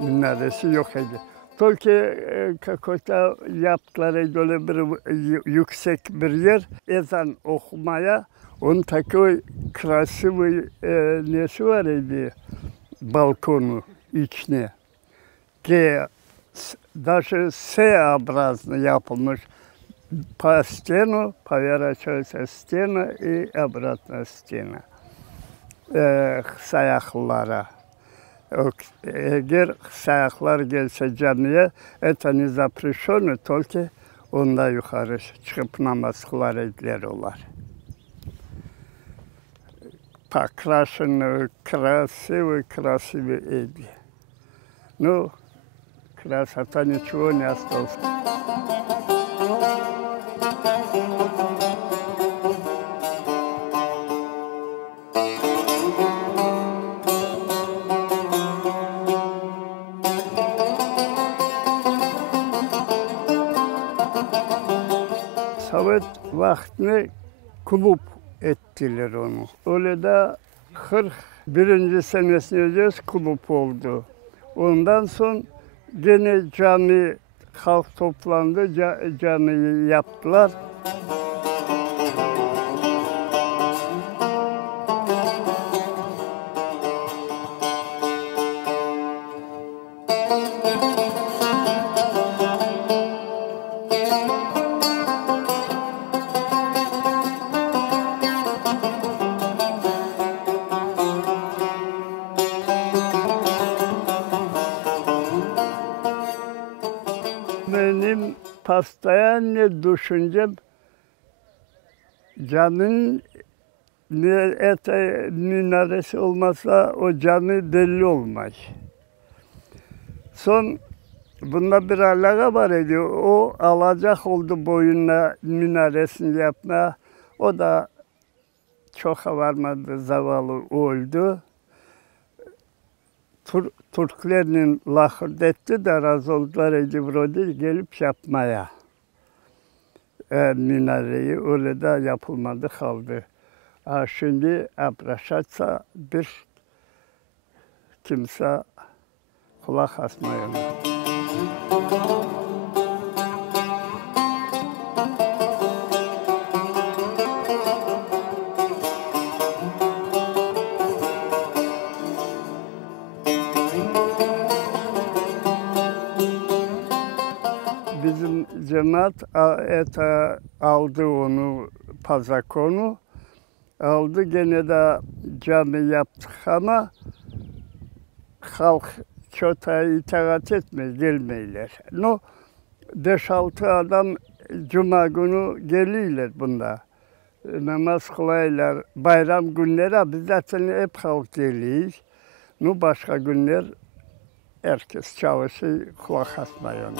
minaresi yok idi. Türkiye kakota yaptılar böyle bir yüksek bir yer ezan okumaya. Onun taki krası bir nesi var idi balkonu içine. Ki даже S-образно yapılmış. По стену поворачивается стена и обратно стена. Sayaklara. Eğer sayaklar gelse camiye, это не запрещено, только onda yukarı çıkıp namaz kılar olar. Покрашено красиво эти. Ну, красота ничего не осталось. Sovet vaktini kulüp ettiler onu. Öyle de 41. senesinde kulüp oldu. Ondan sonra gene cami halk toplandı, camiyi yaptılar. Benim постоянно düşüncem caminin minaresi olmasa o cami belli olmaz. Son bunda bir alaka var idi. O alacak oldu boyuna minaresini yapmaya. O da çok varmadı, zavallı oldu. Türklerin lahırd etti de razı oldular Ecevrod'u gelip yapmaya. Minareyi öyle de yapılmadı kaldı. Şimdi abraşatsa bir kimse kulak asmıyor. Bizim cemaat aldı onu, pazakonu, aldı gene de cami yaptık ama halk çok itaat etmez, gelmeyler. No, 5-6 adam cuma günü geliyorlar bunda. Namaz kılaylar, bayram günleri biz zaten hep halk geliyor. No, başka günler herkes çalışıyor, kulak asmıyor.